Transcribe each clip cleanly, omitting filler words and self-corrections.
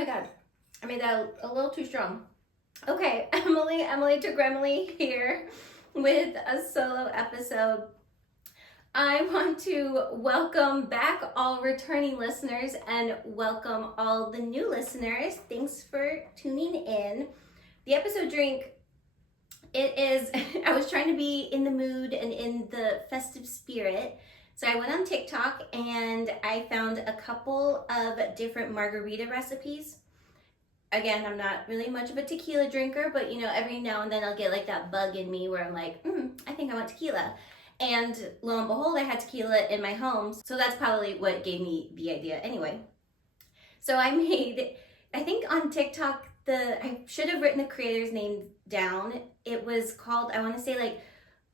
my God, I made that a little too strong. Okay, Emily to Gremily here with a solo episode. I want to welcome back all returning listeners and welcome all the new listeners. Thanks for tuning in. The episode drink, it is, I was trying to be in the mood and in the festive spirit. So I went on TikTok and I found a couple of different margarita recipes. Again, I'm not really much of a tequila drinker, but you know, every now and then I'll get like that bug in me where I'm like, I think I want tequila. And lo and behold, I had tequila in my home. So that's probably what gave me the idea anyway. So I made, I think on TikTok, I should have written the creator's name down. It was called, I want to say like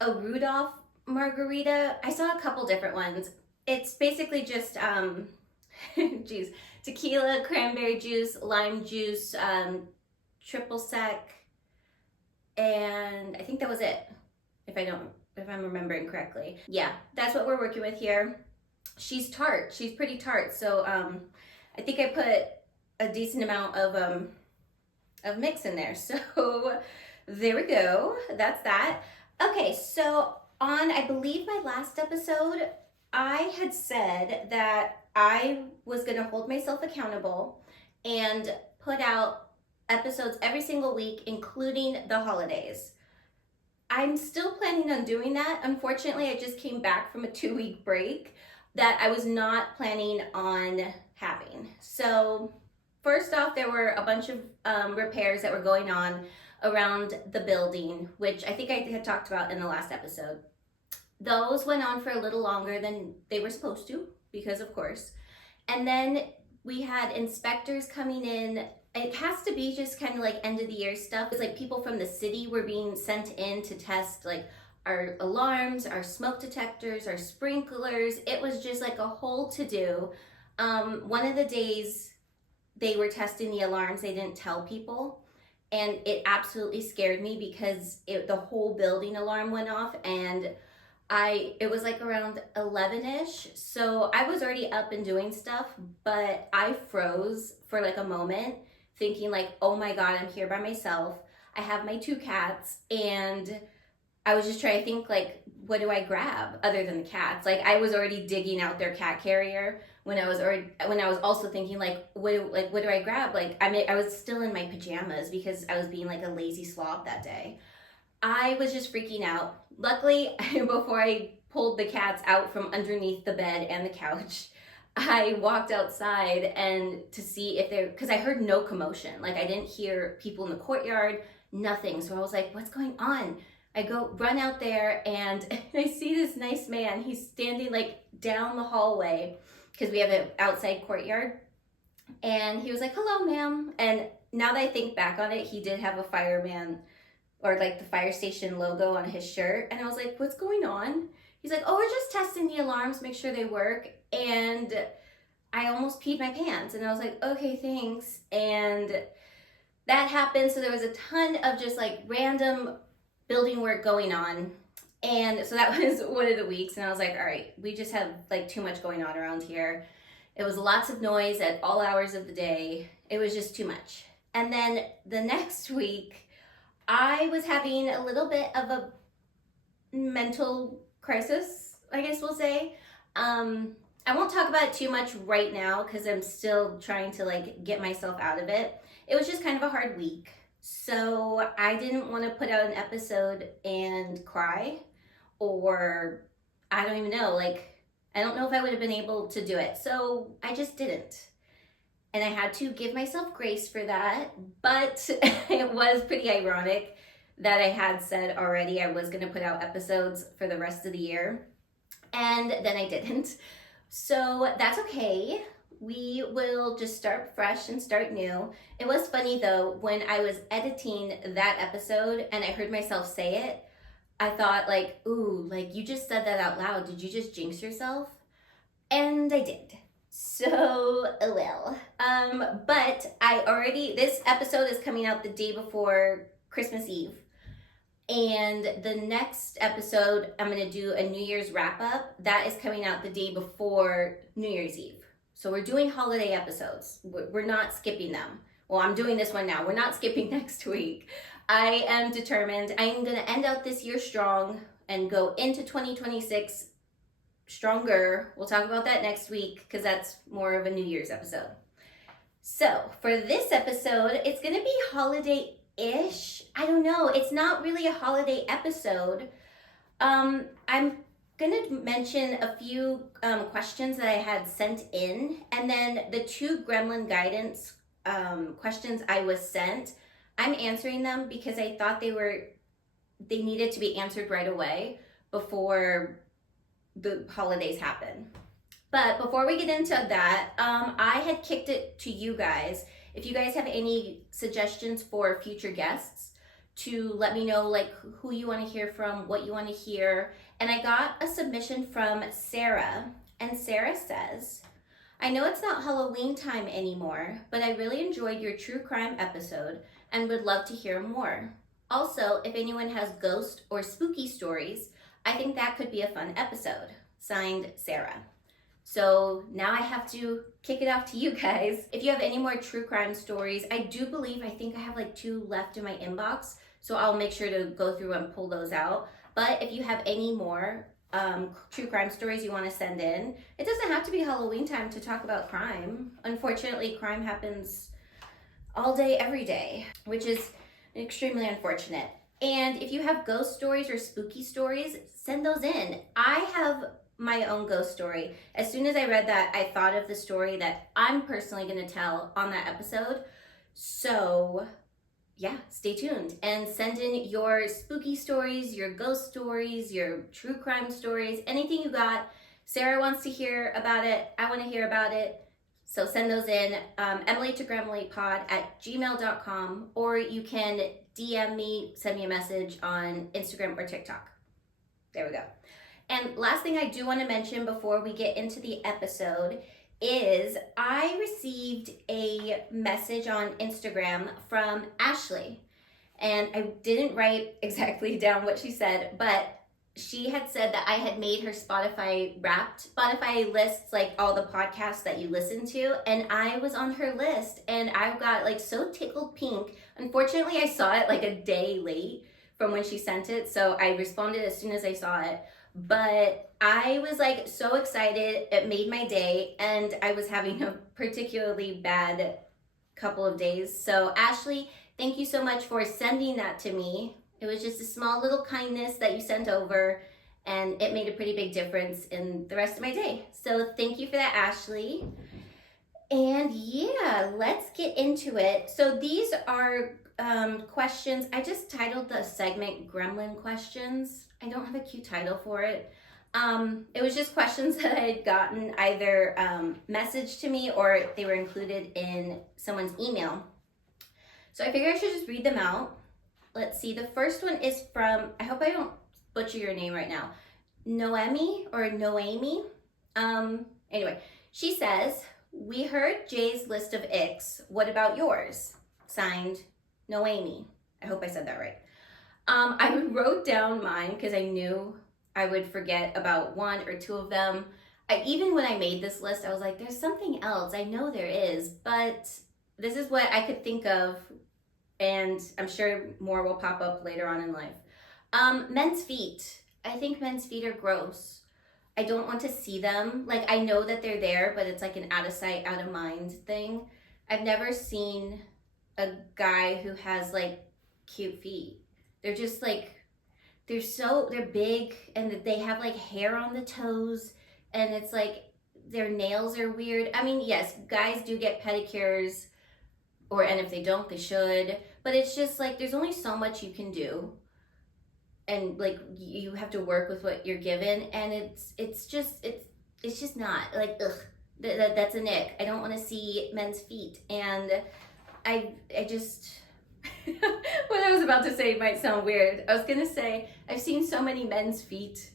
a Rudolph margarita. I saw a couple different ones. It's basically just, geez, tequila, cranberry juice, lime juice, triple sec, and I think that was it, if I'm remembering correctly. Yeah, that's what we're working with here. She's tart. She's pretty tart. So I think I put a decent amount of mix in there. So there we go. That's that. Okay, so on, I believe my last episode, I had said that I was going to hold myself accountable and put out episodes every single week, including the holidays. I'm still planning on doing that. Unfortunately, I just came back from a 2-week break that I was not planning on having. So first off, there were a bunch of repairs that were going on around the building, which I think I had talked about in the last episode. Those went on for a little longer than they were supposed to, because of course. And then we had inspectors coming in. It has to be just kind of like end of the year stuff. It's like people from the city were being sent in to test like our alarms, our smoke detectors, our sprinklers. It was just like a whole to-do. One of the days they were testing the alarms, they didn't tell people. And it absolutely scared me because the whole building alarm went off, and it was like around 11ish. So I was already up and doing stuff, but I froze for like a moment thinking like, oh my God, I'm here by myself. I have my 2 cats, and I was just trying to think like, what do I grab other than the cats? Like I was already digging out their cat carrier when I was also thinking like, what do I grab? Like I was still in my pajamas because I was being like a lazy slob that day. I was just freaking out. Luckily, before I pulled the cats out from underneath the bed and the couch, I walked outside and to see if because I heard no commotion. Like I didn't hear people in the courtyard, nothing. So I was like, what's going on? I run out there and I see this nice man. He's standing like down the hallway because we have an outside courtyard. And he was like, hello, ma'am. And now that I think back on it, he did have a fireman or like the fire station logo on his shirt. And I was like, what's going on? He's like, oh, we're just testing the alarms, make sure they work. And I almost peed my pants. And I was like, okay, thanks. And that happened. So there was a ton of just like random building work going on. And so that was one of the weeks. And I was like, all right, we just have like too much going on around here. It was lots of noise at all hours of the day. It was just too much. And then the next week, I was having a little bit of a mental crisis, I guess we'll say. I won't talk about it too much right now because I'm still trying to like get myself out of it. It was just kind of a hard week. So I didn't want to put out an episode and cry, or I don't even know, like, I don't know if I would have been able to do it. So I just didn't. And I had to give myself grace for that. But it was pretty ironic that I had said already I was going to put out episodes for the rest of the year. And then I didn't. So that's okay. We will just start fresh and start new. It was funny though, when I was editing that episode and I heard myself say it, I thought like, ooh, like you just said that out loud. Did you just jinx yourself? And I did. So, oh well. But this episode is coming out the day before Christmas Eve. And the next episode, I'm going to do a New Year's wrap up. That is coming out the day before New Year's Eve. So we're doing holiday episodes. We're not skipping them. Well, I'm doing this one now. We're not skipping next week. I am determined. I'm going to end out this year strong and go into 2026 stronger. We'll talk about that next week because that's more of a New Year's episode. So for this episode, it's going to be holiday-ish. I don't know. It's not really a holiday episode. I'm going to mention a few questions that I had sent in, and then the 2 gremlin guidance questions I was sent, I'm answering them because I thought they needed to be answered right away before the holidays happen. But before we get into that, I had kicked it to you guys. If you guys have any suggestions for future guests, to let me know like who you want to hear from, what you want to hear. And I got a submission from Sarah, and Sarah says, I know it's not Halloween time anymore, but I really enjoyed your true crime episode and would love to hear more. Also, if anyone has ghost or spooky stories, I think that could be a fun episode. Signed, Sarah. So now I have to kick it off to you guys. If you have any more true crime stories, I think I have like 2 left in my inbox, so I'll make sure to go through and pull those out. But if you have any more true crime stories you want to send in, it doesn't have to be Halloween time to talk about crime. Unfortunately, crime happens all day, every day, which is extremely unfortunate. And if you have ghost stories or spooky stories, send those in. I have my own ghost story. As soon as I read that, I thought of the story that I'm personally going to tell on that episode. So yeah, stay tuned and send in your spooky stories, your ghost stories, your true crime stories, anything you got. Sarah wants to hear about it. I want to hear about it. So send those in, emilytogramleypod@gmail.com, or you can DM me, send me a message on Instagram or TikTok. There we go. And last thing I do want to mention before we get into the episode is I received a message on Instagram from Ashley, and I didn't write exactly down what she said, but she had said that I had made her Spotify Wrapped. Spotify lists like all the podcasts that you listen to, and I was on her list, and I got like so tickled pink. Unfortunately, I saw it like a day late from when she sent it, so I responded as soon as I saw it. But I was like so excited. It made my day, and I was having a particularly bad couple of days. So Ashley, thank you so much for sending that to me. It was just a small little kindness that you sent over, and it made a pretty big difference in the rest of my day. So thank you for that, Ashley. And yeah, let's get into it. So these are questions. I just titled the segment Gremlin Questions. I don't have a cute title for it. It was just questions that I had gotten either messaged to me or they were included in someone's email. So I figured I should just read them out. Let's see. The first one is from, I hope I don't butcher your name right now, Noemi or Noemi. Anyway, she says, we heard Jay's list of icks. What about yours? Signed, Noemi. I hope I said that right. I wrote down mine because I knew I would forget about 1 or 2 of them. Even when I made this list, I was like, there's something else. I know there is, but this is what I could think of, and I'm sure more will pop up later on in life. Men's feet. I think men's feet are gross. I don't want to see them. Like, I know that they're there, but it's like an out of sight, out of mind thing. I've never seen a guy who has like cute feet. They're just like, they're big, and they have like hair on the toes, and it's like their nails are weird. I mean, yes, guys do get pedicures, and if they don't, they should, but it's just like there's only so much you can do, and like you have to work with what you're given, and it's just not like, ugh, that's an ick. I don't want to see men's feet, and I just what I was about to say might sound weird. I was gonna say I've seen so many men's feet,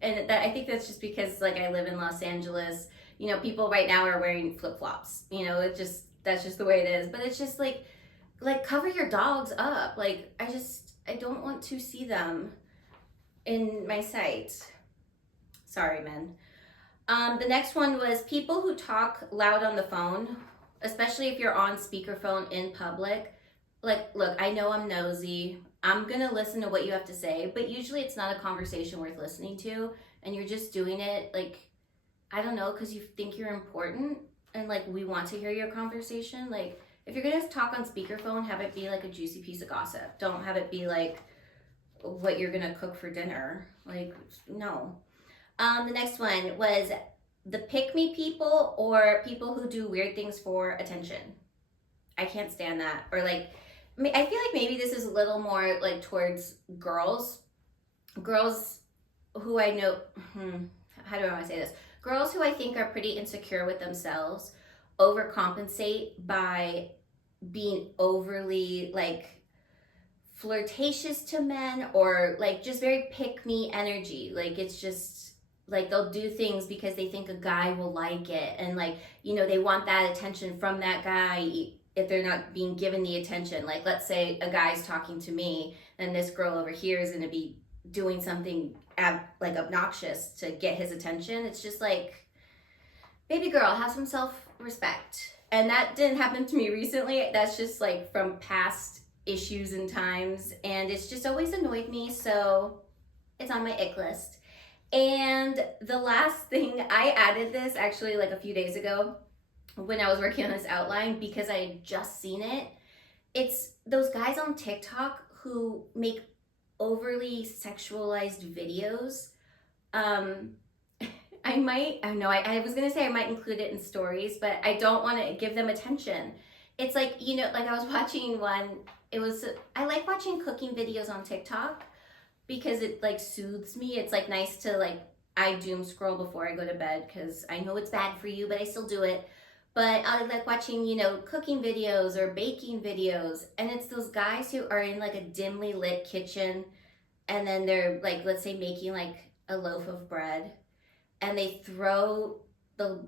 and that I think that's just because like I live in Los Angeles. You know, people right now are wearing flip-flops. You know, that's just the way it is. But it's just like cover your dogs up. Like I don't want to see them in my sight. Sorry, men. The next one was people who talk loud on the phone, especially if you're on speakerphone in public. Like, look, I know I'm nosy. I'm gonna listen to what you have to say, but usually it's not a conversation worth listening to, and you're just doing it, like, I don't know, because you think you're important and like we want to hear your conversation. Like, if you're gonna talk on speakerphone, have it be like a juicy piece of gossip. Don't have it be like what you're gonna cook for dinner. Like, no. The next one was the pick me people or people who do weird things for attention. I can't stand that. Or like, I feel like maybe this is a little more like towards girls. Girls who I know, how do I want to say this? Girls who I think are pretty insecure with themselves overcompensate by being overly like flirtatious to men, or like just very pick me energy. Like, it's just like they'll do things because they think a guy will like it, and like, you know, they want that attention from that guy if they're not being given the attention. Like, let's say a guy's talking to me and this girl over here is going to be doing something like obnoxious to get his attention. It's just like, baby girl, have some self-respect. And that didn't happen to me recently. That's just like from past issues and times, and it's just always annoyed me, so it's on my ick list. And the last thing, I added this actually like a few days ago when I was working on this outline because I had just seen it. It's those guys on TikTok who make overly sexualized videos. I was gonna say I might include it in stories, but I don't want to give them attention. It's like, you know, like I was watching one, I like watching cooking videos on TikTok because it like soothes me. It's like nice to like, I doom scroll before I go to bed because I know it's bad for you, but I still do it. But I like watching, you know, cooking videos or baking videos. And it's those guys who are in like a dimly lit kitchen, and then they're like, let's say making like a loaf of bread, and they throw the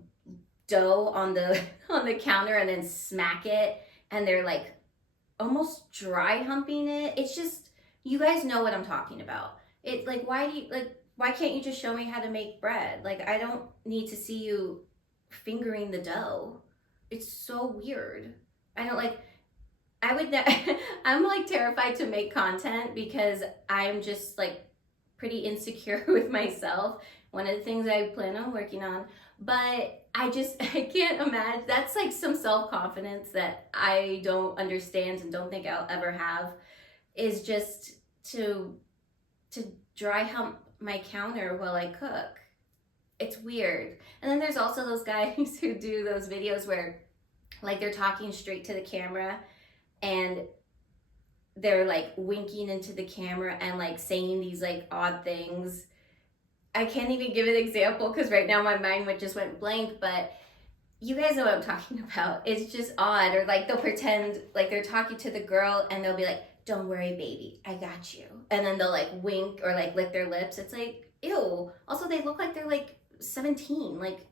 dough on the counter and then smack it, and they're like almost dry humping it. It's just, you guys know what I'm talking about. It's like, why can't you just show me how to make bread? Like, I don't need to see you fingering the dough. It's so weird. I don't like, I'm like terrified to make content because I'm just like pretty insecure with myself. One of the things I plan on working on, but I can't imagine. That's like some self-confidence that I don't understand and don't think I'll ever have, is just to dry hump my counter while I cook. It's weird. And then there's also those guys who do those videos where like they're talking straight to the camera and they're like winking into the camera and like saying these like odd things. I can't even give an example because right now my mind just went blank, but you guys know what I'm talking about. It's just odd. Or like they'll pretend like they're talking to the girl and they'll be like, don't worry, baby, I got you. And then they'll like wink or like lick their lips. It's like, ew. Also, they look like they're like 17. Like,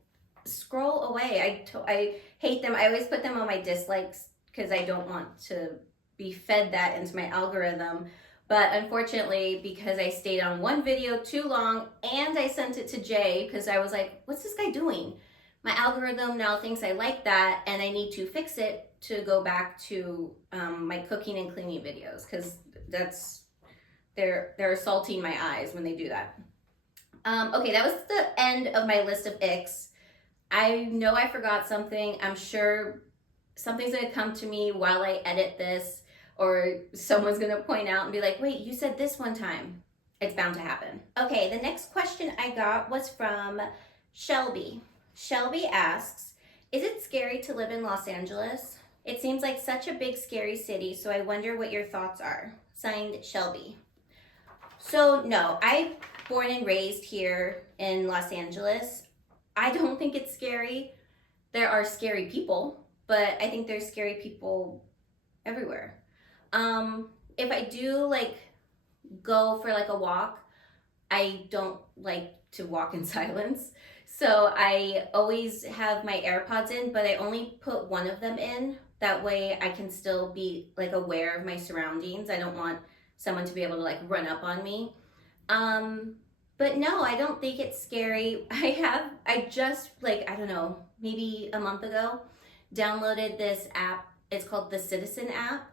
scroll away. I hate them. I always put them on my dislikes because I don't want to be fed that into my algorithm. But unfortunately, because I stayed on one video too long and I sent it to Jay because I was like, what's this guy doing? My algorithm now thinks I like that and I need to fix it to go back to my cooking and cleaning videos, because they're assaulting my eyes when they do that. Okay, that was the end of my list of icks. I know I forgot something. I'm sure something's gonna come to me while I edit this, or someone's gonna point out and be like, wait, you said this one time. It's bound to happen. Okay, the next question I got was from Shelby. Shelby asks, is it scary to live in Los Angeles? It seems like such a big, scary city, so I wonder what your thoughts are. Signed, Shelby. So no, I'm born and raised here in Los Angeles. I don't think it's scary. There are scary people, but I think there's scary people everywhere. If I do like go for like a walk, I don't like to walk in silence. So I always have my AirPods in, but I only put one of them in. That way I can still be like aware of my surroundings. I don't want someone to be able to like run up on me. But no, I don't think it's scary. I just, like, I don't know, maybe a month ago, downloaded this app. It's called the Citizen app.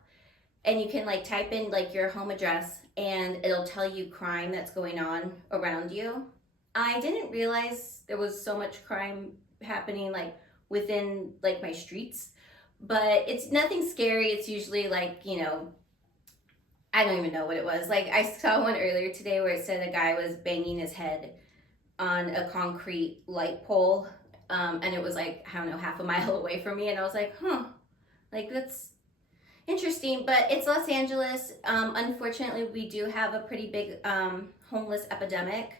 And you can like type in like your home address and it'll tell you crime that's going on around you. I didn't realize there was so much crime happening like within like my streets, but it's nothing scary. It's usually like, I don't even know what it was. Like I saw one earlier today where it said a guy was banging his head on a concrete light pole. And it was like, I don't know, half a mile away from me. And I was like, like that's interesting. But it's Los Angeles. Unfortunately, we do have a pretty big homeless epidemic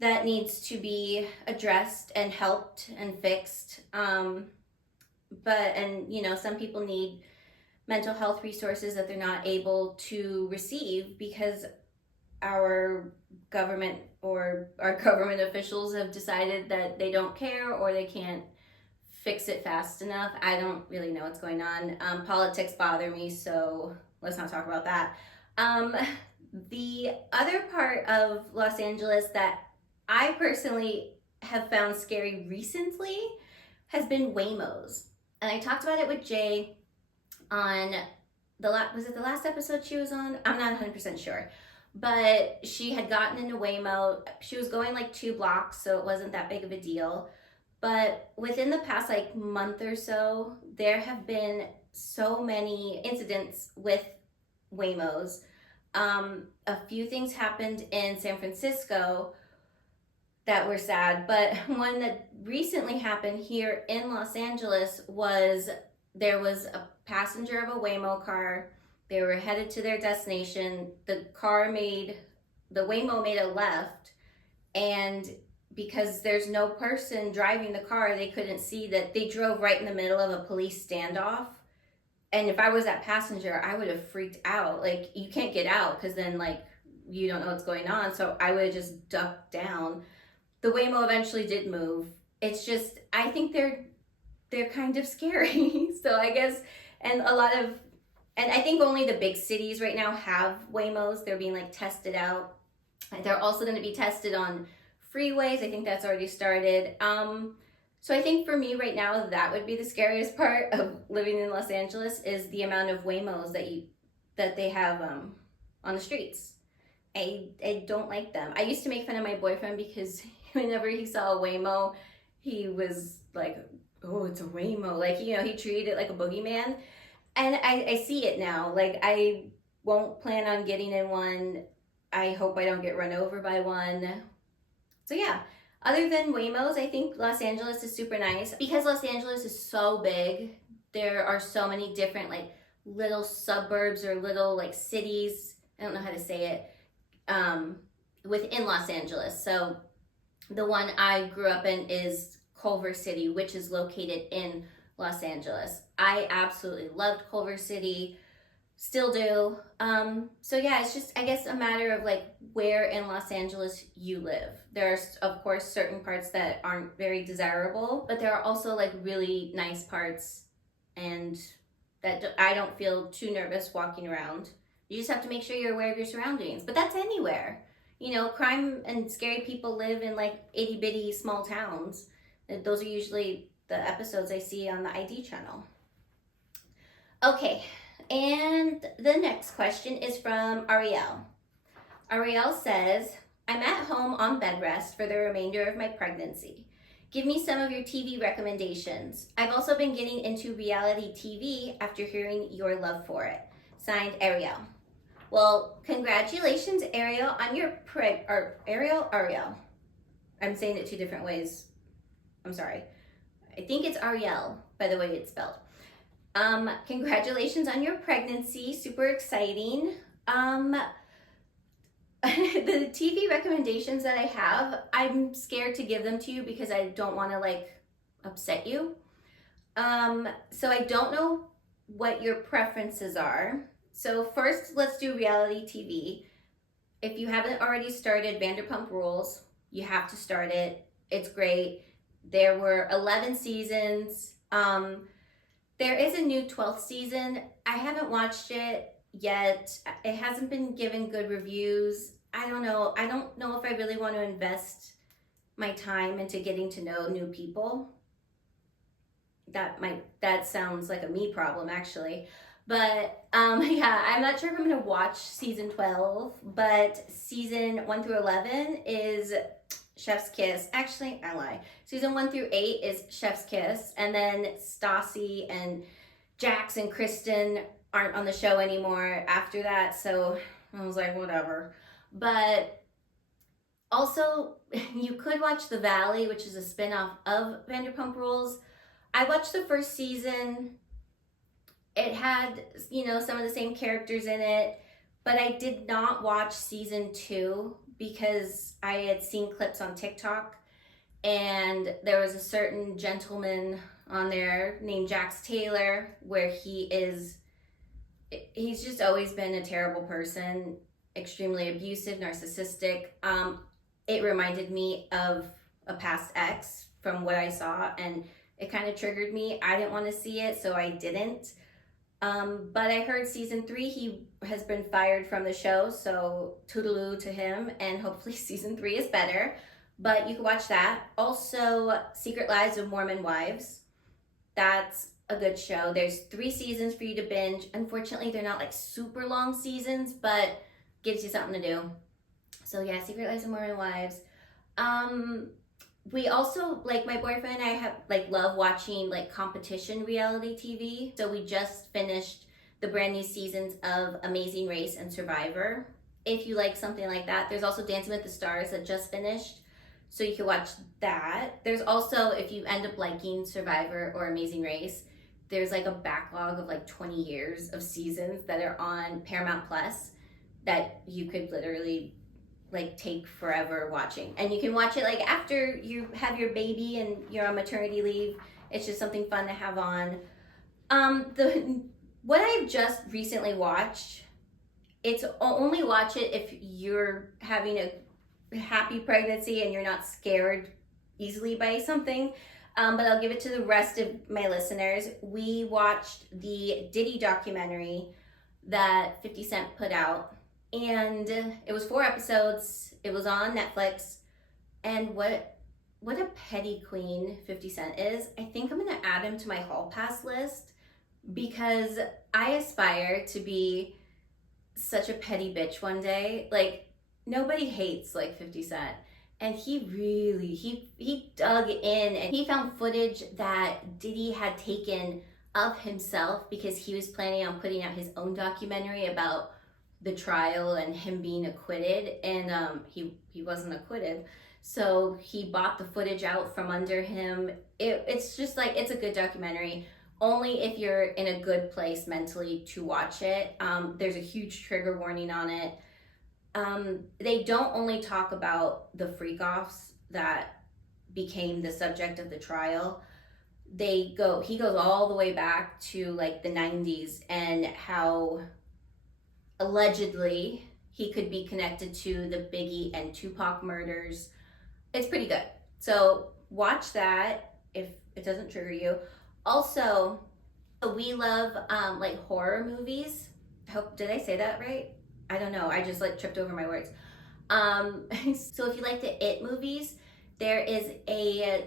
that needs to be addressed and helped and fixed. And some people need mental health resources that they're not able to receive because our government or our government officials have decided that they don't care or they can't fix it fast enough. I don't really know what's going on. Politics bother me, so let's not talk about that. The other part of Los Angeles that I personally have found scary recently has been Waymos. And I talked about it with Jay on was it the last episode she was on? I'm not 100% sure. But she had gotten into Waymo. She was going like 2 blocks, so it wasn't that big of a deal. But within the past like month or so, there have been so many incidents with Waymos. A few things happened in San Francisco that were sad, but one that recently happened here in Los Angeles was there was a passenger of a Waymo car. They were headed to their destination. The Waymo made a left, and because there's no person driving the car, they couldn't see that they drove right in the middle of a police standoff. And if I was that passenger, I would have freaked out. Like, you can't get out because then like you don't know what's going on. So I would have just ducked down. The Waymo eventually did move. It's just, I think they're kind of scary. So I guess, and I think only the big cities right now have Waymos. They're being like tested out. They're also going to be tested on freeways. I think that's already started. So I think for me right now, that would be the scariest part of living in Los Angeles is the amount of Waymos that they have on the streets. I don't like them. I used to make fun of my boyfriend because whenever he saw a Waymo, he was like, oh, it's a Waymo. Like, he treated it like a boogeyman. And I see it now. Like, I won't plan on getting in one. I hope I don't get run over by one. So yeah, other than Waymos, I think Los Angeles is super nice. Because Los Angeles is so big, there are so many different like little suburbs or little like cities, I don't know how to say it, within Los Angeles. So the one I grew up in is Culver City, which is located in Los Angeles. I absolutely loved Culver City, still do. So yeah, it's just, I guess, a matter of like where in Los Angeles you live. There's of course certain parts that aren't very desirable, but there are also like really nice parts and that I don't feel too nervous walking around. You just have to make sure you're aware of your surroundings, but that's anywhere. Crime and scary people live in like itty bitty small towns. Those are usually the episodes I see on the ID channel. Okay, and the next question is from Ariel. Ariel says, I'm at home on bed rest for the remainder of my pregnancy. Give me some of your TV recommendations. I've also been getting into reality TV after hearing your love for it. Signed, Ariel. Well, congratulations, Ariel, on your Ariel. I'm saying it 2 different ways. I'm sorry. I think it's Ariel, by the way it's spelled. Congratulations on your pregnancy. Super exciting. The TV recommendations that I have, I'm scared to give them to you because I don't want to like upset you. So I don't know what your preferences are. So first, let's do reality TV. If you haven't already started Vanderpump Rules, you have to start it. It's great. There were 11 seasons. There is a new 12th season. I haven't watched it yet. It hasn't been given good reviews. I don't know. I don't know if I really want to invest my time into getting to know new people. That sounds like a me problem actually. But yeah, I'm not sure if I'm gonna watch season 12, but season 1 through 11 is Chef's Kiss. Actually, I lie. Season 1 through 8 is Chef's Kiss, and then Stassi and Jax and Kristen aren't on the show anymore after that, so I was like, whatever. But also, you could watch The Valley, which is a spin-off of Vanderpump Rules. I watched the first season. It had, some of the same characters in it, but I did not watch season 2 because I had seen clips on TikTok, and there was a certain gentleman on there named Jax Taylor where he's just always been a terrible person, extremely abusive, narcissistic. It reminded me of a past ex from what I saw, and it kind of triggered me. I didn't want to see it, so I didn't. But I heard season 3, he has been fired from the show, so toodaloo to him, and hopefully season 3 is better. But you can watch that. Also, Secret Lives of Mormon Wives. That's a good show. There's 3 seasons for you to binge. Unfortunately, they're not like super long seasons, but gives you something to do. So yeah, Secret Lives of Mormon Wives. We also, like, my boyfriend and I have love watching competition reality TV. So we just finished the brand new seasons of Amazing Race and Survivor. If you like something like that, there's also Dancing with the Stars that just finished, so you can watch that. There's also, if you end up liking Survivor or Amazing Race, there's a backlog of 20 years of seasons that are on Paramount Plus that you could literally take forever watching, and you can watch it after you have your baby and you're on maternity leave. It's just something fun to have on. What I've just recently watched, it's only watch it if you're having a happy pregnancy and you're not scared easily by something. But I'll give it to the rest of my listeners. We watched the Diddy documentary that 50 Cent put out, and it was 4 episodes. It was on Netflix, and what a petty queen 50 Cent is. I think I'm gonna add him to my hall pass list because I aspire to be such a petty bitch one day. Nobody hates 50 Cent, and he really he dug in, and he found footage that Diddy had taken of himself because he was planning on putting out his own documentary about the trial and him being acquitted, and he wasn't acquitted, so he bought the footage out from under him. It's just it's a good documentary, only if you're in a good place mentally to watch it. There's a huge trigger warning on it. They don't only talk about the freak-offs that became the subject of the trial. He goes all the way back to the 90s and how allegedly he could be connected to the Biggie and Tupac murders. It's pretty good, so watch that if it doesn't trigger you. Also, we love horror movies. Did I say that right? I don't know, I just tripped over my words. So if you like the It movies, there is a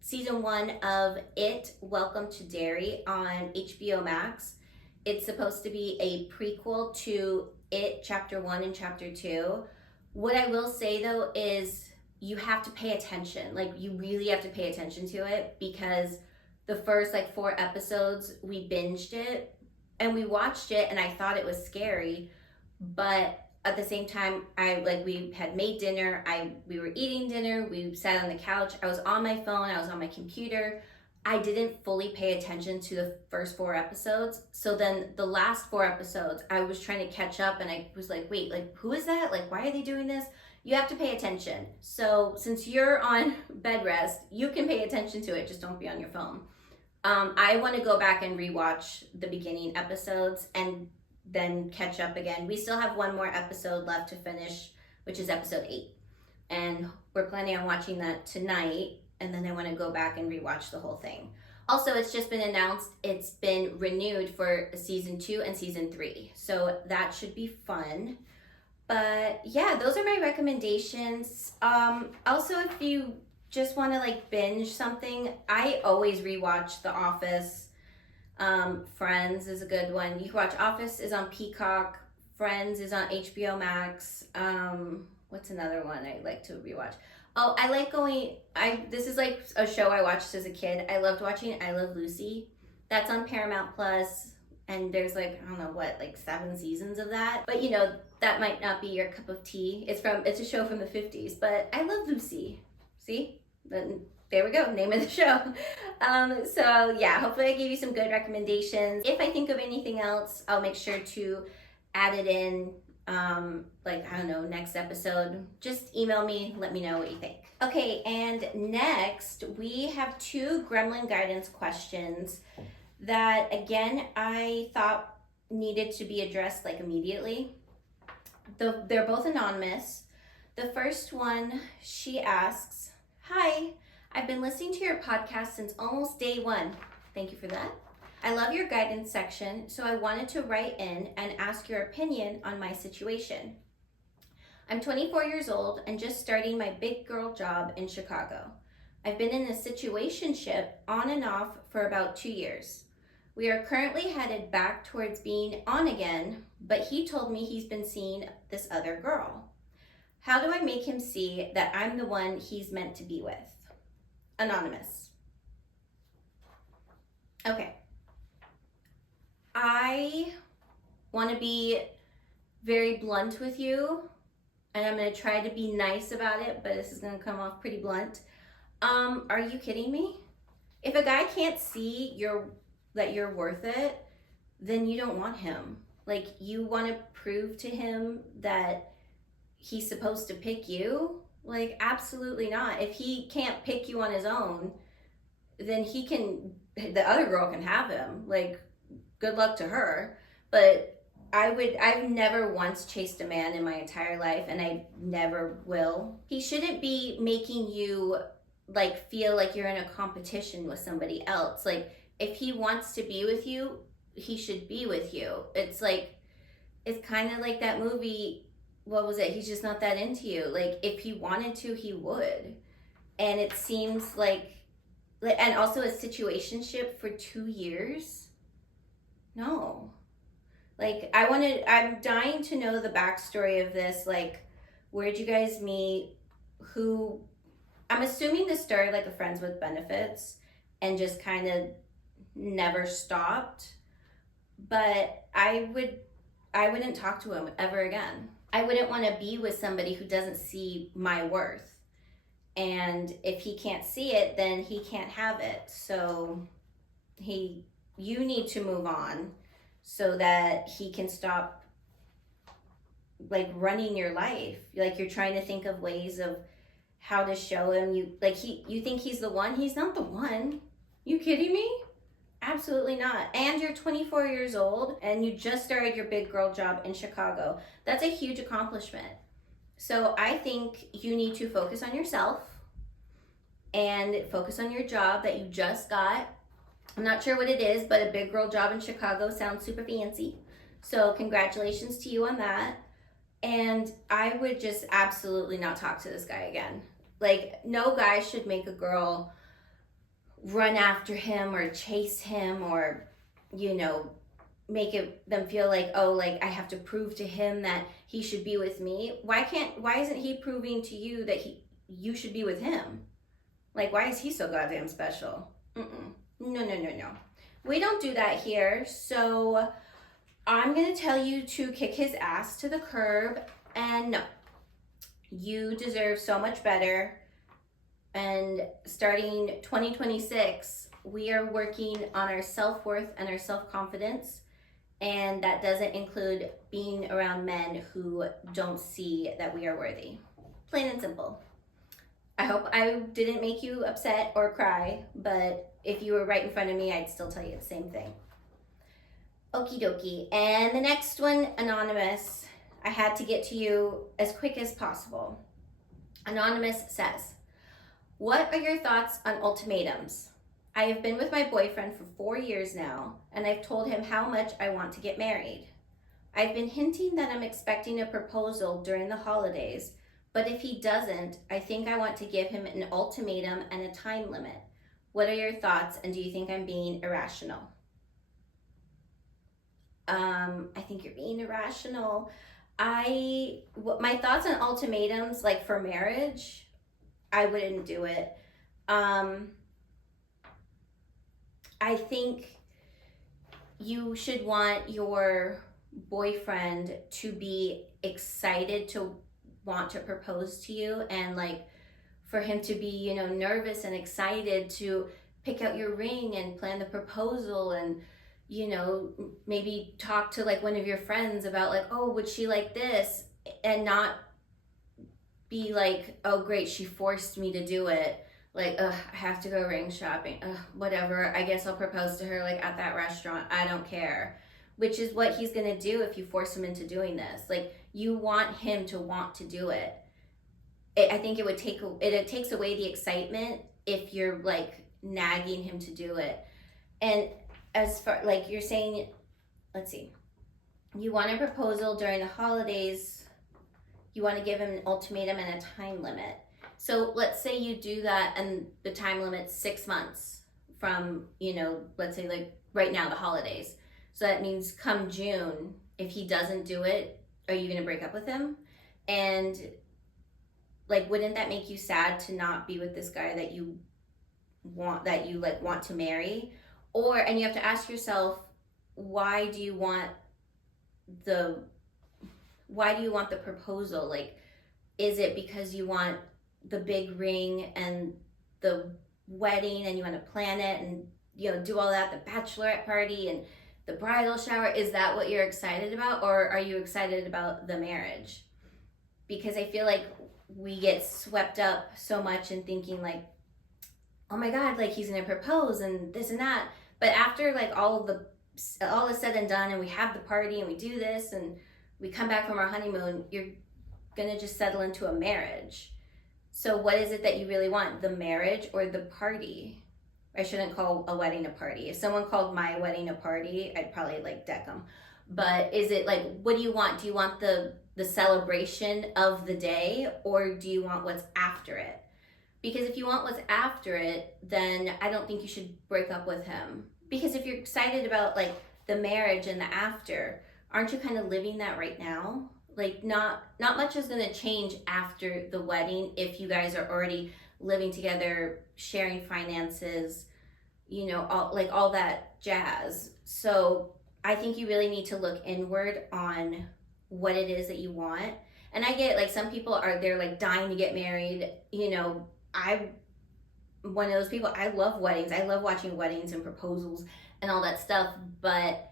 season 1 of It, Welcome to Derry on HBO Max. It's supposed to be a prequel to It Chapter 1 and Chapter 2. What I will say though is you have to pay attention. You really have to pay attention to it, because the first 4 episodes we binged it and we watched it, and I thought it was scary, but at the same time we had made dinner, we were eating dinner, we sat on the couch, I was on my phone, I was on my computer. I didn't fully pay attention to the first 4 episodes. So then the last 4 episodes, I was trying to catch up, and I was wait, who is that? Why are they doing this? You have to pay attention. So since you're on bed rest, you can pay attention to it, just don't be on your phone. I want to go back and rewatch the beginning episodes and then catch up again. We still have 1 more episode left to finish, which is episode 8. And we're planning on watching that tonight. And then I want to go back and rewatch the whole thing. Also, it's just been announced it's been renewed for season 2 and season 3. So that should be fun. But yeah, those are my recommendations. Also, if you just want to like binge something, I always rewatch The Office. Friends is a good one. You can watch Office is on Peacock. Friends is on HBO Max. What's another one I like to rewatch? Oh, I like going. This is like a show I watched as a kid. I loved watching I Love Lucy. That's on Paramount Plus, and there's like I don't know what, like 7 seasons of that. But you know that might not be your cup of tea. It's a show from the 50s, but I Love Lucy. See, then there we go, name of the show. So yeah, hopefully I gave you some good recommendations. If I think of anything else, I'll make sure to add it in, like, I don't know, next episode. Just email me, let me know what you think. Okay, and next we have 2 gremlin guidance questions that, again, I thought needed to be addressed like immediately. They're both anonymous. The first one, she asks, "Hi, I've been listening to your podcast since almost day 1. Thank you for that. I love your guidance section, so I wanted to write in and ask your opinion on my situation. I'm 24 years old and just starting my big girl job in Chicago. I've been in a situationship on and off for about 2 years. We are currently headed back towards being on again, but he told me he's been seeing this other girl. How do I make him see that I'm the one he's meant to be with?" Anonymous. Okay. I want to be very blunt with you, and I'm going to try to be nice about it, but this is going to come off pretty blunt. Are you kidding me? If a guy can't see that you're worth it, then you don't want him. Like, you want to prove to him that he's supposed to pick you? Like, absolutely not. If he can't pick you on his own, then the other girl can have him. Like, good luck to her. But I've never once chased a man in my entire life, and I never will. He shouldn't be making you like feel like you're in a competition with somebody else. Like, if he wants to be with you, he should be with you. It's kind of like that movie, what was it? He's just not that into you. Like, if he wanted to, he would. And it seems like, and also a situationship for 2 years? No. Like, I'm dying to know the backstory of this. Like, where'd you guys meet? I'm assuming this started like a friends with benefits and just kind of never stopped. But I wouldn't talk to him ever again. I wouldn't want to be with somebody who doesn't see my worth. And if he can't see it, then he can't have it. So you need to move on so that he can stop like running your life. Like, you're trying to think of ways of how to show him you think he's the one. He's not the one. You kidding me? Absolutely not. And you're 24 years old and you just started your big girl job in Chicago. That's a huge accomplishment. So I think you need to focus on yourself and focus on your job that you just got. I'm not sure what it is, but a big girl job in Chicago sounds super fancy. So congratulations to you on that. And I would just absolutely not talk to this guy again. Like, no guy should make a girl run after him or chase him or, make them feel like, oh, like I have to prove to him that he should be with me. Why isn't he proving to you that you should be with him? Like, why is he so goddamn special? No. We don't do that here. So I'm going to tell you to kick his ass to the curb, and no, you deserve so much better. And starting 2026, we are working on our self-worth and our self-confidence. And that doesn't include being around men who don't see that we are worthy. Plain and simple. I hope I didn't make you upset or cry, but if you were right in front of me, I'd still tell you the same thing. Okie dokie. And the next one, anonymous. I had to get to you as quick as possible. Anonymous says, "What are your thoughts on ultimatums? I have been with my boyfriend for 4 years now, and I've told him how much I want to get married. I've been hinting that I'm expecting a proposal during the holidays, but if he doesn't, I think I want to give him an ultimatum and a time limit. What are your thoughts, and do you think I'm being irrational? I think you're being irrational. My thoughts on ultimatums, like for marriage, I wouldn't do it. I think you should want your boyfriend to be excited to want to propose to you, and like for him to be, you know, nervous and excited to pick out your ring and plan the proposal, and you know, maybe talk to like one of your friends about like, oh, would she like this, and not be like, oh great, she forced me to do it. Like, ugh, I have to go ring shopping. Ugh, whatever. I guess I'll propose to her like at that restaurant. I don't care. Which is what he's gonna do if you force him into doing this. Like, you want him to want to do it. I think it takes away the excitement if you're like nagging him to do it. And as far like you're saying, let's see, you want a proposal during the holidays. You want to give him an ultimatum and a time limit. So let's say you do that and the time limit's 6 months from, you know, let's say like right now, the holidays. So that means come June, if he doesn't do it, are you going to break up with him? And like, wouldn't that make you sad to not be with this guy that you want to marry? And you have to ask yourself, why do you want the proposal? Like, is it because you want the big ring and the wedding and you want to plan it and, you know, do all that, the bachelorette party and the bridal shower? Is that what you're excited about? Or are you excited about the marriage? Because I feel like we get swept up so much in thinking like, oh my God, like he's gonna propose and this and that. But after like all is said and done, and we have the party and we do this and we come back from our honeymoon, you're gonna just settle into a marriage. So what is it that you really want? The marriage or the party? I shouldn't call a wedding a party. If someone called my wedding a party, I'd probably like deck them. But is it like, what do you want? Do you want the celebration of the day, or do you want what's after it? Because if you want what's after it, then I don't think you should break up with him. Because if you're excited about like the marriage and the after, aren't you kind of living that right now? Like not much is going to change after the wedding if you guys are already living together, sharing finances, you know, all that jazz. So I think you really need to look inward on what it is that you want. And I get like some people they're like dying to get married. You know, I'm one of those people. I love weddings. I love watching weddings and proposals and all that stuff, but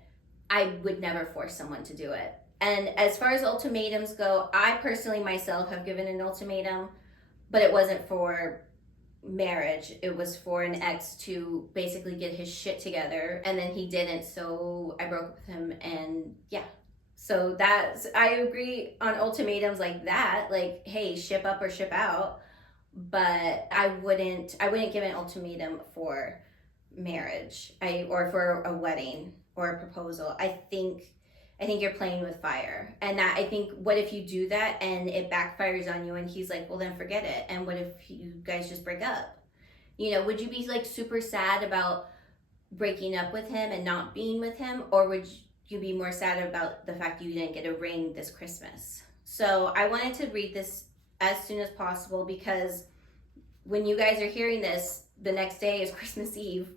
I would never force someone to do it. And as far as ultimatums go, I personally myself have given an ultimatum, but it wasn't for marriage. It was for an ex to basically get his shit together, and then he didn't, so I broke up with him. And yeah, so I agree on ultimatums like that, like, hey, ship up or ship out. But I wouldn't give an ultimatum for marriage, or for a wedding or a proposal. I think you're playing with fire. And that, I think, what if you do that and it backfires on you and he's like, well, then forget it. And what if you guys just break up? You know, would you be like super sad about breaking up with him and not being with him? Or would you be more sad about the fact you didn't get a ring this Christmas? So I wanted to read this as soon as possible, because when you guys are hearing this, the next day is Christmas Eve,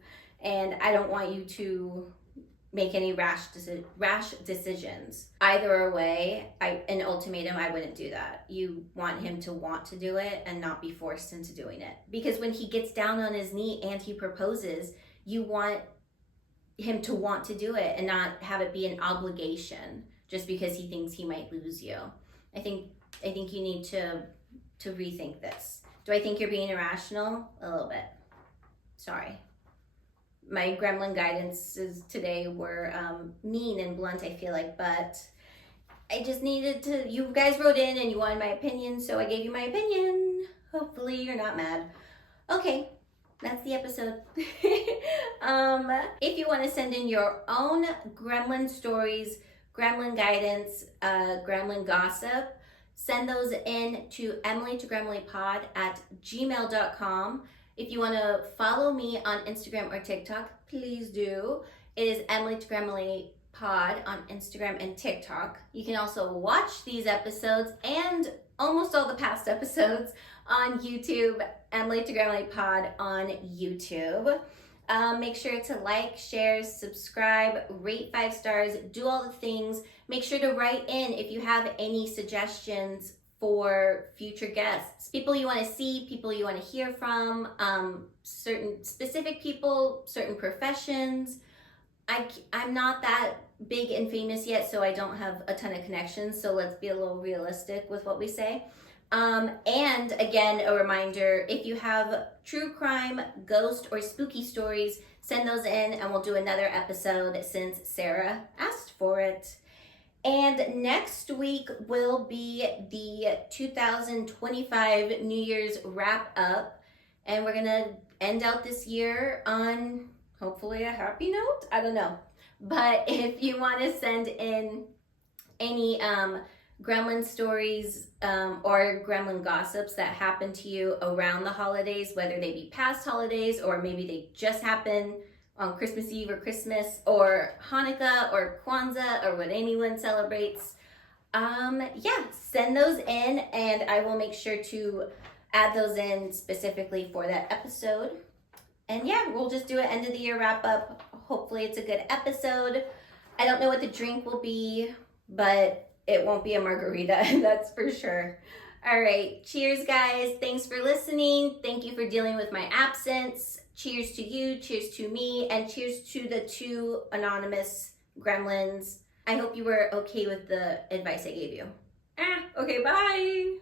and I don't want you to make any rash decisions. Either way, an ultimatum, I wouldn't do that. You want him to want to do it and not be forced into doing it. Because when he gets down on his knee and he proposes, you want him to want to do it and not have it be an obligation just because he thinks he might lose you. I think you need to rethink this. Do I think you're being irrational? A little bit. Sorry. My gremlin guidances today were mean and blunt, I feel like, but I just needed to, you guys wrote in and you wanted my opinion, so I gave you my opinion. Hopefully you're not mad. Okay, that's the episode. If you want to send in your own gremlin stories, gremlin guidance, gremlin gossip, send those in to emily2gremlinpod@gmail.com. If you want to follow me on Instagram or TikTok, please do. It is emily2gremlinpod on Instagram and TikTok. You can also watch these episodes and almost all the past episodes on YouTube, emily2gremlinpod on YouTube. Make sure to like, share, subscribe, rate 5 stars, do all the things. Make sure to write in if you have any suggestions for future guests. People you want to see, people you want to hear from, certain specific people, certain professions. I'm not that big and famous yet, so I don't have a ton of connections, so let's be a little realistic with what we say. And again, a reminder, if you have true crime, ghost, or spooky stories, send those in and we'll do another episode since Sarah asked for it. And next week will be the 2025 New Year's wrap up, and we're gonna end out this year on hopefully a happy note. I don't know, but if you want to send in any gremlin stories or gremlin gossips that happen to you around the holidays, whether they be past holidays or maybe they just happen on Christmas Eve or Christmas or Hanukkah or Kwanzaa or what anyone celebrates, send those in and I will make sure to add those in specifically for that episode. And yeah, we'll just do an end of the year wrap up. Hopefully it's a good episode. I don't know what the drink will be, but it won't be a margarita, that's for sure. All right, cheers guys. Thanks for listening. Thank you for dealing with my absence. Cheers to you, cheers to me, and cheers to the 2 anonymous gremlins. I hope you were okay with the advice I gave you. Okay, bye.